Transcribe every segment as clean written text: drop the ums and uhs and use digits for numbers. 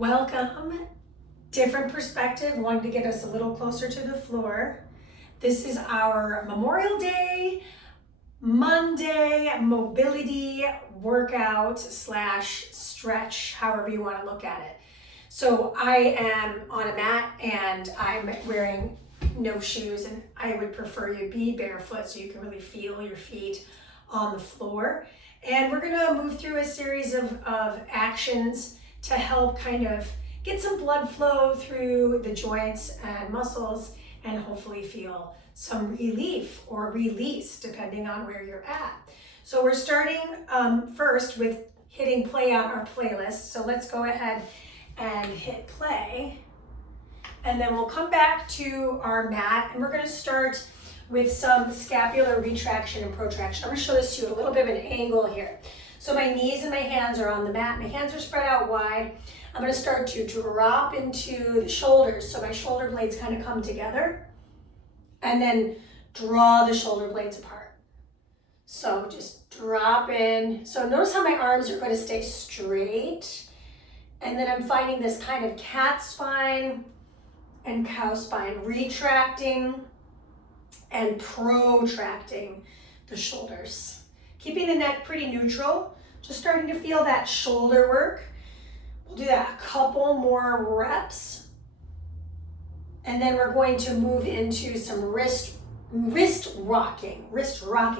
Welcome. Different perspective, wanted to get us a little closer to the floor. This is our Memorial Day, Monday mobility workout slash stretch, however you want to look at it. So I am on a mat and I'm wearing no shoes, and I would prefer you be barefoot so you can really feel your feet on the floor. And we're gonna move through a series of actions to help kind of get some blood flow through the joints and muscles and hopefully feel some relief or release depending on where you're at. So we're starting first with hitting play on our playlist. So let's go ahead and hit play. And then we'll come back to our mat and we're gonna start with some scapular retraction and protraction. I'm gonna show this to you at a little bit of an angle here. So my knees and my hands are on the mat. My hands are spread out wide. I'm gonna start to drop into the shoulders. So my shoulder blades kind of come together and then draw the shoulder blades apart. So just drop in. So notice how my arms are going to stay straight. And then I'm finding this kind of cat spine and cow spine, retracting and protracting the shoulders. Keeping the neck pretty neutral, just starting to feel that shoulder work. We'll do that a couple more reps. And then we're going to move into some wrist rocking.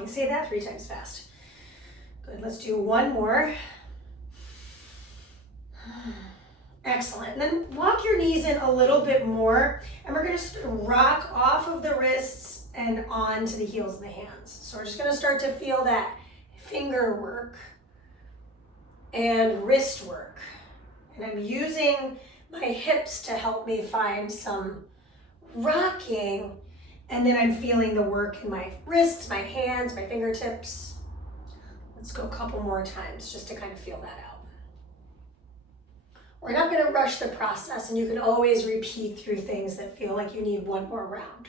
Say that 3 times fast. Good, let's do one more. Excellent. And then walk your knees in a little bit more. And we're going to rock off of the wrists and onto the heels of the hands. So we're just going to start to feel that finger work and wrist work. And I'm using my hips to help me find some rocking. And then I'm feeling the work in my wrists, my hands, my fingertips. Let's go a couple more times just to kind of feel that out. We're not going to rush the process, and you can always repeat through things that feel like you need one more round.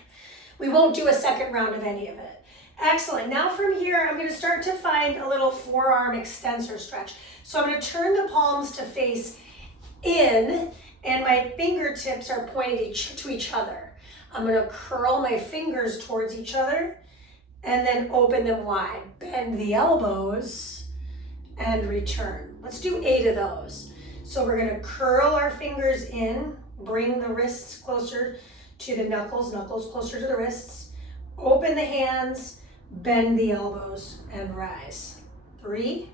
We won't do a second round of any of it. Excellent. Now from here, I'm going to start to find a little forearm extensor stretch. So I'm going to turn the palms to face in, and my fingertips are pointed to each other. I'm going to curl my fingers towards each other and then open them wide. Bend the elbows and return. Let's do 8 of those. So we're going to curl our fingers in, bring the wrists closer to the knuckles closer to the wrists, open the hands, bend the elbows, and rise. 3.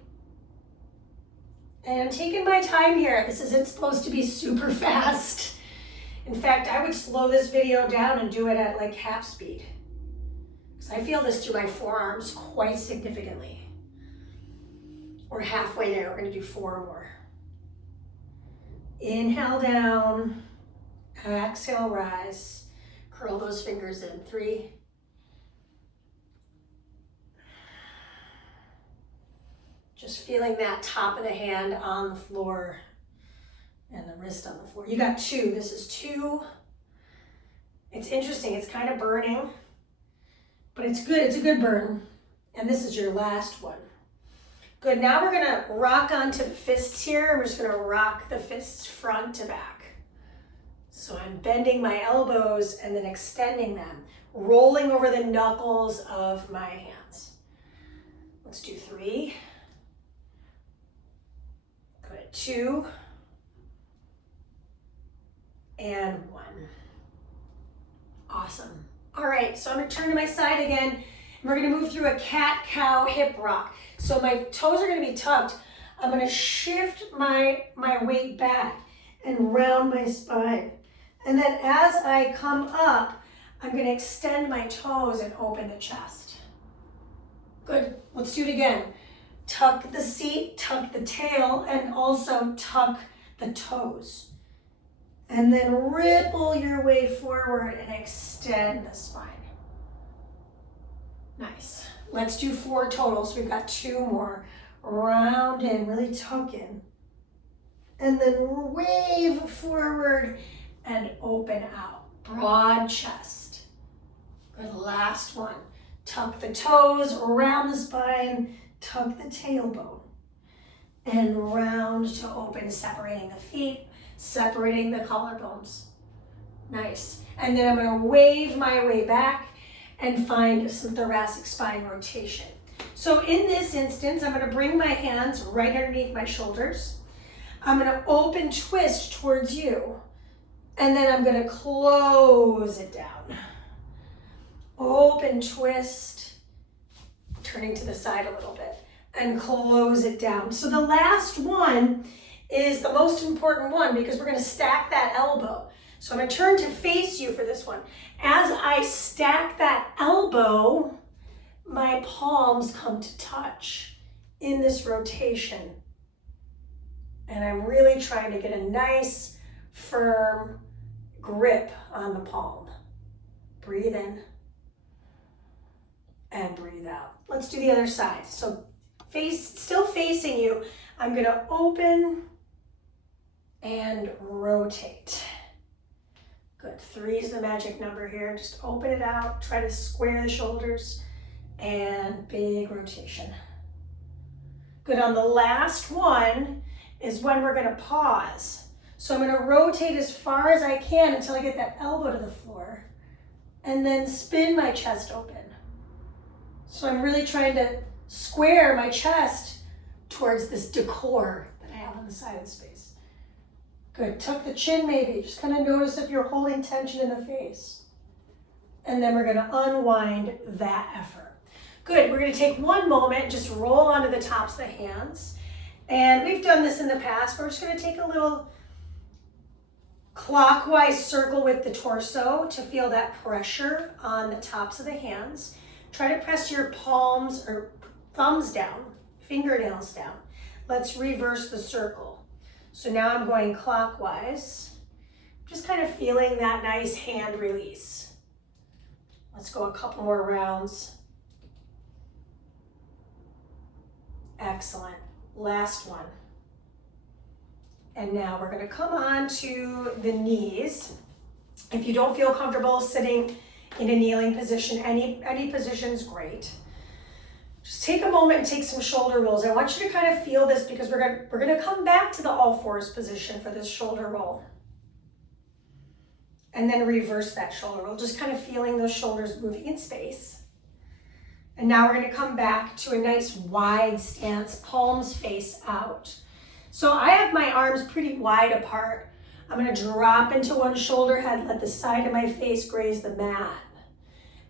And I'm taking my time here. This isn't supposed to be super fast. In fact, I would slow this video down and do it at like half speed, because I feel this through my forearms quite significantly. We're halfway there. We're going to do 4 more. Inhale down, exhale, rise. Curl those fingers in. 3. Just feeling that top of the hand on the floor and the wrist on the floor. You got 2. This is 2. It's interesting. It's kind of burning, but it's good. It's a good burn. And this is your last one. Good. Now we're going to rock onto the fists here. We're just going to rock the fists front to back. So I'm bending my elbows and then extending them, rolling over the knuckles of my hands. Let's do 3. Good. 2. And 1. Awesome. All right, so I'm going to turn to my side again, and we're going to move through a cat-cow hip rock. So my toes are going to be tucked. I'm going to shift my weight back and round my spine. And then as I come up, I'm going to extend my toes and open the chest. Good. Let's do it again. Tuck the seat, tuck the tail, and also tuck the toes. And then ripple your way forward and extend the spine. Nice. Let's do 4 total. So we've got 2 more. Round in, really tuck in. And then wave forward and open out. Broad chest. Good. Last one. Tuck the toes, round the spine, tuck the tailbone. and round to open, separating the feet, separating the collarbones. Nice. And then I'm going to wave my way back and find some thoracic spine rotation. So in this instance, I'm going to bring my hands right underneath my shoulders. I'm going to open twist towards you, and then I'm going to close it down. Open twist, turning to the side a little bit, and close it down. So the last one is the most important one because we're going to stack that elbow. So I'm going to turn to face you for this one. As I stack that elbow, my palms come to touch in this rotation. And I'm really trying to get a nice, firm grip on the palm. Breathe in and breathe out. Let's do the other side. So still facing you, I'm going to open and rotate. Good. 3 is the magic number here. Just open it out. Try to square the shoulders and big rotation. Good. On the last one is when we're going to pause. So I'm going to rotate as far as I can until I get that elbow to the floor and then spin my chest open. So I'm really trying to square my chest towards this decor that I have on the side of the space. Good. Tuck the chin maybe. Just kind of notice if you're holding tension in the face. And then we're going to unwind that effort. Good. We're going to take one moment, just roll onto the tops of the hands. And we've done this in the past. We're just going to take a little clockwise circle with the torso to feel that pressure on the tops of the hands. Try to press your palms or thumbs down, fingernails down. Let's reverse the circle. So now I'm going clockwise, just kind of feeling that nice hand release. Let's go a couple more rounds. Excellent. Last one. And now we're going to come on to the knees. If you don't feel comfortable sitting in a kneeling position, any position is great. Just take a moment and take some shoulder rolls. I want you to kind of feel this because we're going to come back to the all fours position for this shoulder roll. And then reverse that shoulder roll, just kind of feeling those shoulders moving in space. And now we're going to come back to a nice wide stance, palms face out. So I have my arms pretty wide apart. I'm going to drop into one shoulder head, let the side of my face graze the mat.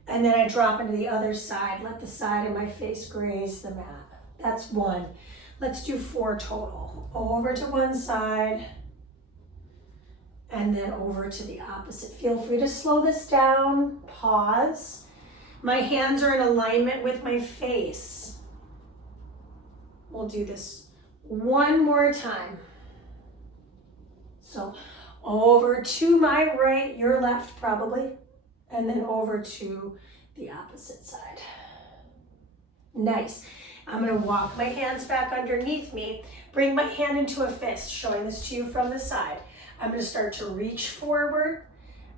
And then I drop into the other side, let the side of my face graze the mat. That's 1. Let's do 4 total. Over to one side, and then over to the opposite. Feel free to slow this down, pause. My hands are in alignment with my face. We'll do this one more time. So over to my right, your left probably, and then over to the opposite side. Nice. I'm going to walk my hands back underneath me, bring my hand into a fist, showing this to you from the side. I'm going to start to reach forward,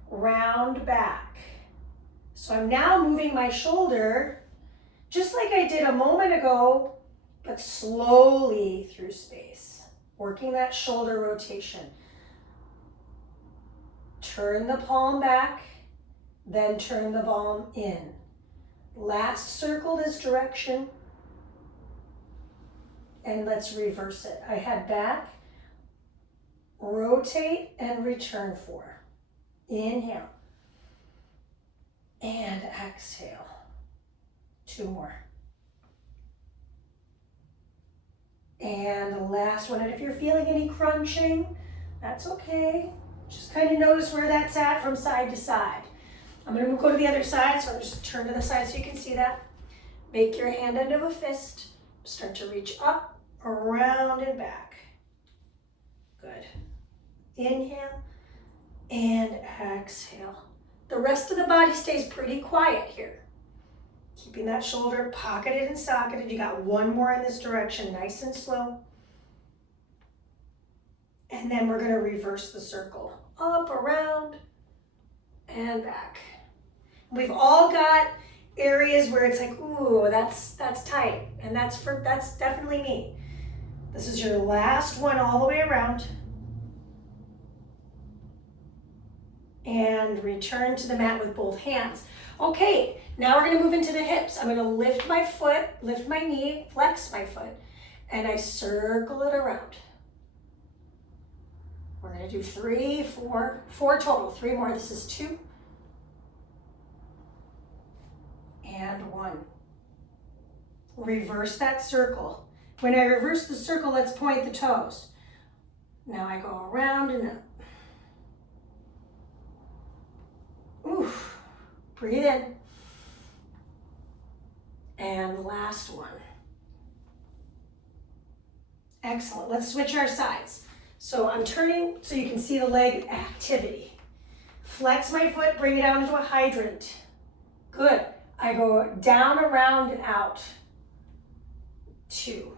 round back. So I'm now moving my shoulder just like I did a moment ago, but slowly through space, working that shoulder rotation. Turn the palm back, then turn the palm in. Last circle this direction, and let's reverse it. I head back, rotate, and return 4. Inhale, and exhale. 2 more. And the last one, and if you're feeling any crunching, that's okay. Just kind of notice where that's at from side to side. I'm going to go to the other side, so I'll just turn to the side so you can see that. Make your hand into a fist. Start to reach up, around, and back. Good. Inhale and exhale. The rest of the body stays pretty quiet here. Keeping that shoulder pocketed and socketed. You got 1 more in this direction, nice and slow. And then we're going to reverse the circle. Up, around, and back. We've all got areas where it's like, ooh, that's tight. And that's definitely me. This is your last one all the way around. And return to the mat with both hands. Okay, now we're gonna move into the hips. I'm gonna lift my foot, lift my knee, flex my foot, and I circle it around. We're gonna do 3, 4 total, 3 more. This is 2 and 1. Reverse that circle. When I reverse the circle, let's point the toes. Now I go around and up. Oof. Breathe in. And last one. Excellent. Let's switch our sides. So I'm turning so you can see the leg activity. Flex my foot, bring it out into a hydrant. Good. I go down, around, and out. 2.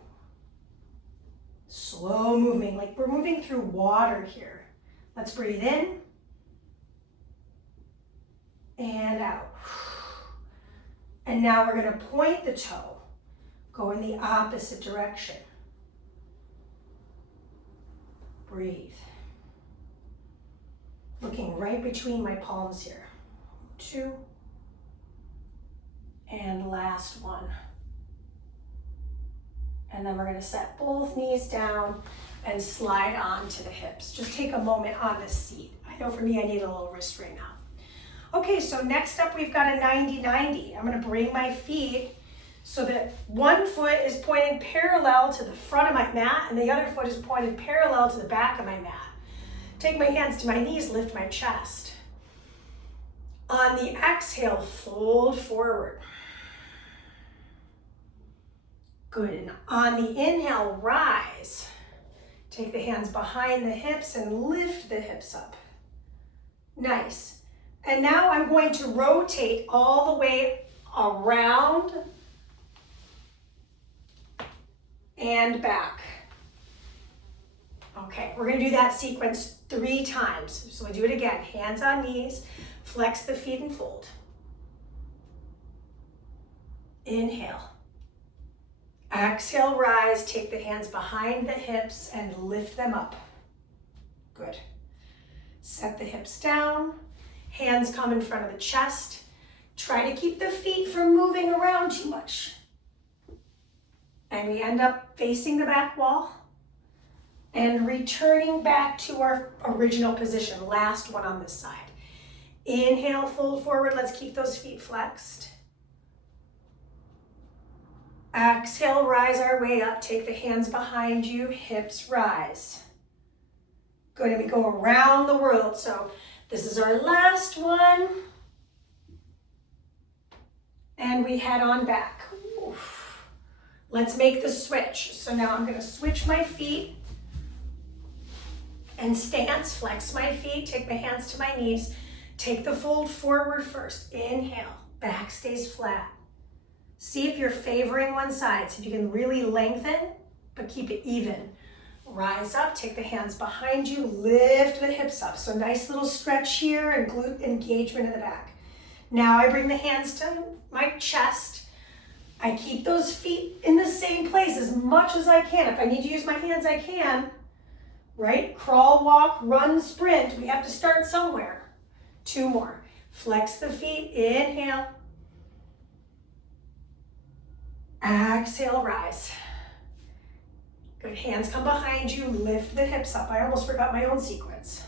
Slow moving, like we're moving through water here. Let's breathe in. And out. And now we're going to point the toe. Go in the opposite direction. Breathe. Looking right between my palms here. 2. And last one. And then we're going to set both knees down and slide onto the hips. Just take a moment on this seat. I know for me I need a little wrist right now. Okay, so next up we've got a 90-90. I'm going to bring my feet so that one foot is pointed parallel to the front of my mat and the other foot is pointed parallel to the back of my mat. Take my hands to my knees, lift my chest. On the exhale, fold forward. Good, and on the inhale, rise. Take the hands behind the hips and lift the hips up. Nice. And now I'm going to rotate all the way around and back. Okay, we're gonna do that sequence 3 times. So we do it again, hands on knees, flex the feet and fold. Inhale. Exhale, rise, take the hands behind the hips and lift them up. Good. Set the hips down, hands come in front of the chest. Try to keep the feet from moving around too much. And we end up facing the back wall and returning back to our original position, last one on this side. Inhale, fold forward, let's keep those feet flexed. Exhale, rise our way up. Take the hands behind you, hips rise. Good, and we go around the world. So this is our last one. And we head on back. Oof. Let's make the switch. So now I'm gonna switch my feet and stance, flex my feet, take my hands to my knees. Take the fold forward first. Inhale, back stays flat. See if you're favoring one side, so if you can really lengthen, but keep it even. Rise up, take the hands behind you, lift the hips up. So nice little stretch here and glute engagement in the back. Now I bring the hands to my chest. I keep those feet in the same place as much as I can. If I need to use my hands, I can. Right? Crawl, walk, run, sprint. We have to start somewhere. 2 more. Flex the feet, inhale. Exhale, rise. Good, hands come behind you, lift the hips up. I almost forgot my own sequence.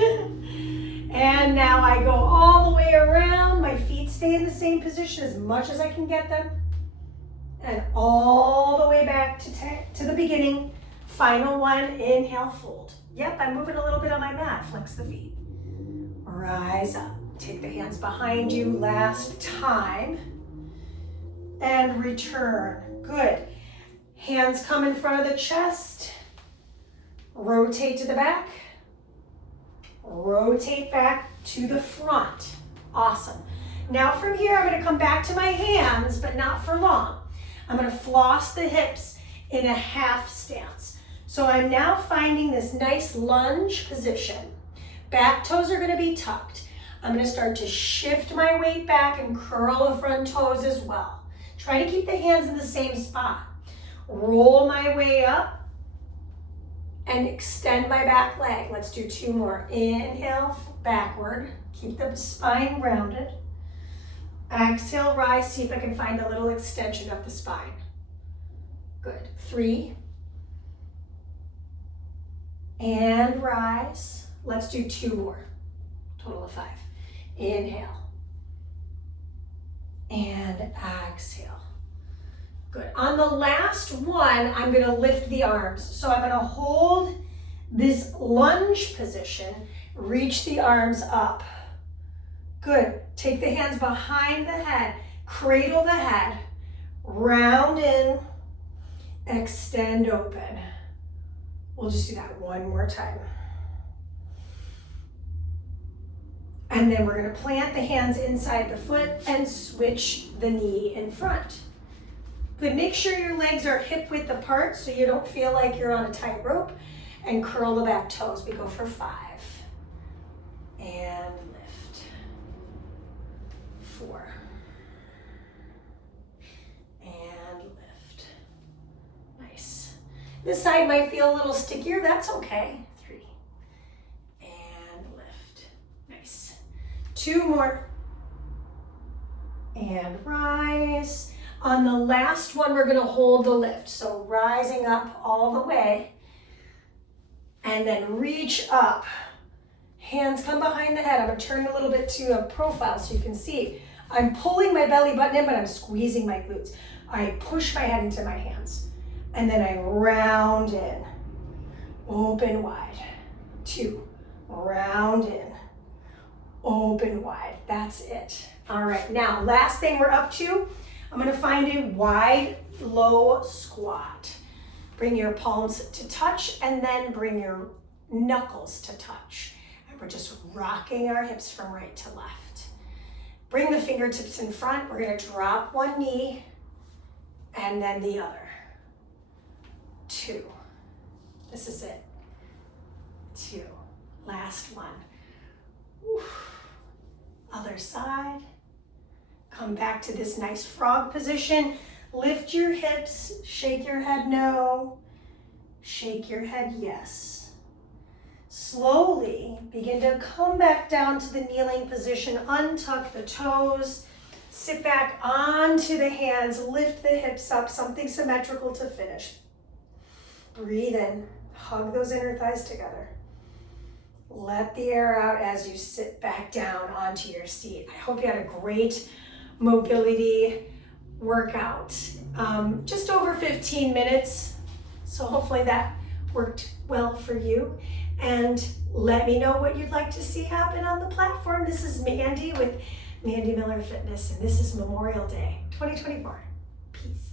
And now I go all the way around. My feet stay in the same position as much as I can get them. And all the way back to the beginning. Final one, inhale, fold. Yep, I'm moving a little bit on my mat. Flex the feet. Rise up. Take the hands behind you, last time. And return. Good. Hands come in front of the chest. Rotate to the back. Rotate back to the front. Awesome. Now from here, I'm going to come back to my hands, but not for long. I'm going to floss the hips in a half stance. So I'm now finding this nice lunge position. Back toes are going to be tucked. I'm going to start to shift my weight back and curl the front toes as well. Try to keep the hands in the same spot. roll my way up and extend my back leg. Let's do 2 more. Inhale, backward. Keep the spine rounded. Exhale, rise. See if I can find a little extension of the spine. Good. 3. And rise. Let's do 2 more. Total of 5. Inhale. And exhale. Good. On the last one, I'm going to lift the arms. So I'm going to hold this lunge position, reach the arms up. Good. Take the hands behind the head, cradle the head, round in, extend open. We'll just do that one more time. And then we're going to plant the hands inside the foot and switch the knee in front. Good. Make sure your legs are hip width apart so you don't feel like you're on a tightrope, and curl the back toes. We go for 5. And lift. 4. And lift. Nice. This side might feel a little stickier. That's okay. 3. And lift. Nice. 2 more. And rise. On the last one, we're going to hold the lift. So rising up all the way. And then reach up. Hands come behind the head. I'm going to turn a little bit to a profile so you can see. I'm pulling my belly button in, but I'm squeezing my glutes. I push my head into my hands. And then I round in. Open wide. 2. Round in. Open wide. That's it. All right. Now, last thing we're up to, I'm going to find a wide, low squat. Bring your palms to touch and then bring your knuckles to touch. And we're just rocking our hips from right to left. Bring the fingertips in front. We're going to drop one knee and then the other. 2. This is it. 2. Last one. Oof. Other side. Come back to this nice frog position. Lift your hips, shake your head no, shake your head yes. Slowly begin to come back down to the kneeling position, untuck the toes, sit back onto the hands, lift the hips up, something symmetrical to finish. Breathe in, hug those inner thighs together. Let the air out as you sit back down onto your seat. I hope you had a great mobility workout. Just over 15 minutes. So hopefully that worked well for you. And let me know what you'd like to see happen on the platform. This is Mandee with Mandee Miller Fitness, and this is Memorial Day 2024. Peace.